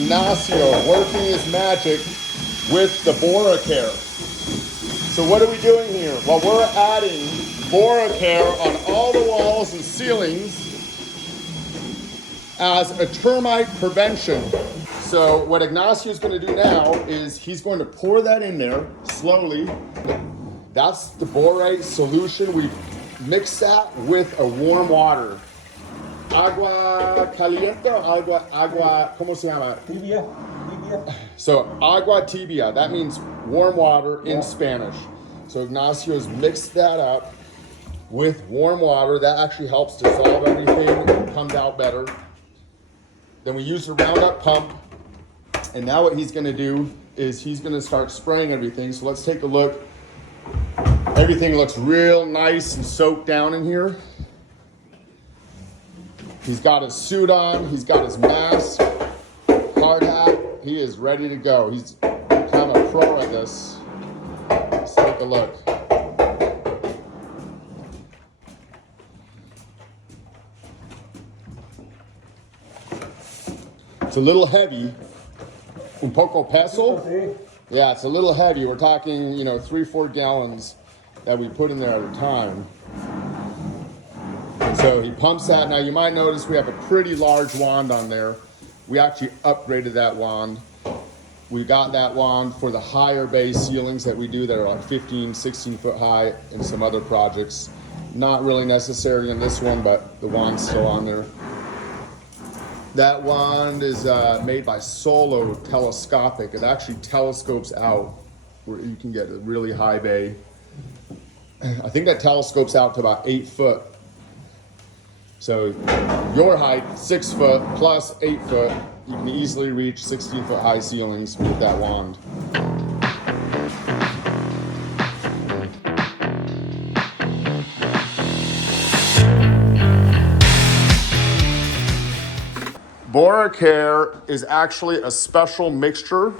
Ignacio working his magic with the Bora Care. So what are we doing here? Well, we're adding Bora Care on all the walls and ceilings as a termite prevention. So what Ignacio is going to do now is he's going to pour that in there slowly. That's the borate solution. We mix that with a warm water. Agua caliente or agua, ¿cómo se llama? Tibia. So agua tibia, that means warm water in Spanish. So Ignacio's mixed that up with warm water. That actually helps dissolve everything and comes out better. Then we use the Roundup pump. And now what he's gonna do is he's gonna start spraying everything. So let's take a look. Everything looks real nice and soaked down in here. He's got his suit on, he's got his mask, hard hat. He is ready to go. He's kind of a pro at this. Let's take a look. It's a little heavy. Un poco peso? Yeah, it's a little heavy. We're talking, 3-4 gallons that we put in there at a time. And so he pumps that. Now you might notice we have a pretty large wand on there. We actually upgraded that wand. We got that wand for the higher bay ceilings that we do that are like 15, 16 foot high in some other projects. Not really necessary in this one, but the wand's still on there. That wand is made by Solo Telescopic. It actually telescopes out where you can get a really high bay. I think that telescopes out to about 8 foot. So your height, 6 foot plus 8 foot, you can easily reach 16 foot high ceilings with that wand. Bora Care is actually a special mixture,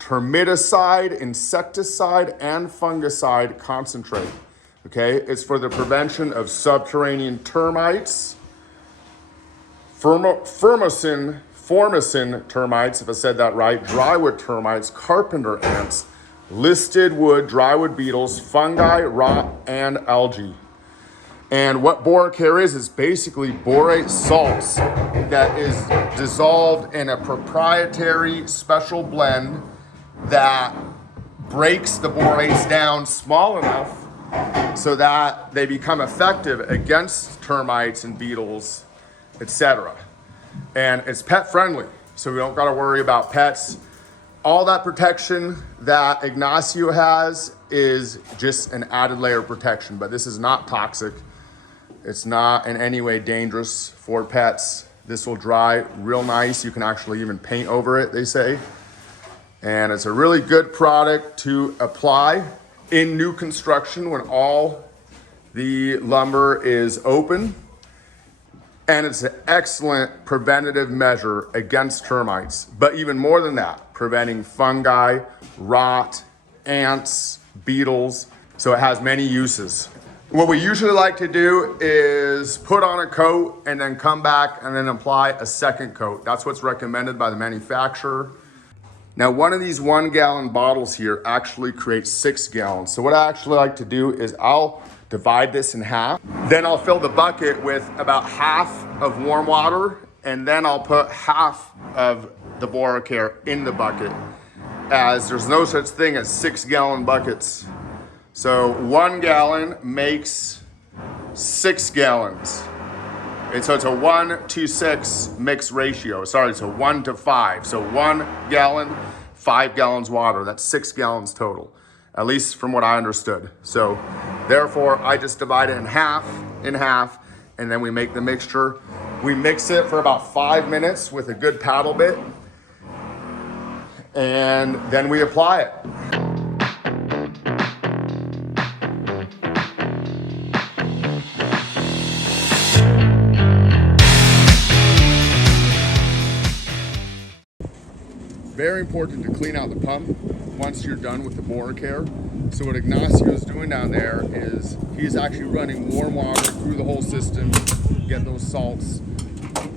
termiticide, insecticide, and fungicide concentrate. Okay, it's for the prevention of subterranean termites, formicin termites, if I said that right, drywood termites, carpenter ants, listed wood, drywood beetles, fungi, rot, and algae. And what BoraCare is basically borate salts that is dissolved in a proprietary special blend that breaks the borates down small enough so that they become effective against termites and beetles, etc. And it's pet friendly, so we don't gotta worry about pets. All that protection that Ignacio has is just an added layer of protection, but this is not toxic. It's not in any way dangerous for pets. This will dry real nice. You can actually even paint over it, they say. And it's a really good product to apply in new construction when all the lumber is open. And it's an excellent preventative measure against termites. But even more than that, preventing fungi, rot, ants, beetles. So it has many uses. What we usually like to do is put on a coat and then come back and then apply a second coat. That's what's recommended by the manufacturer. Now, one of these 1 gallon bottles here actually creates 6 gallons. So what I actually like to do is I'll divide this in half. Then I'll fill the bucket with about half of warm water, and then I'll put half of the BoraCare in the bucket, as there's no such thing as 6 gallon buckets. So 1 gallon makes 6 gallons. And so it's a 1-to-6 mix ratio. Sorry, it's a 1-to-5. So 1 gallon, 5 gallons water. That's 6 gallons total, at least from what I understood. So therefore, I just divide it in half, and then we make the mixture. We mix it for about 5 minutes with a good paddle bit, and then we apply it. Very important to clean out the pump once you're done with the BoraCare. So what Ignacio is doing down there is he's actually running warm water through the whole system, get those salts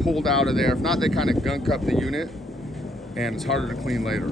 pulled out of there. If not, they kind of gunk up the unit. and it's harder to clean later.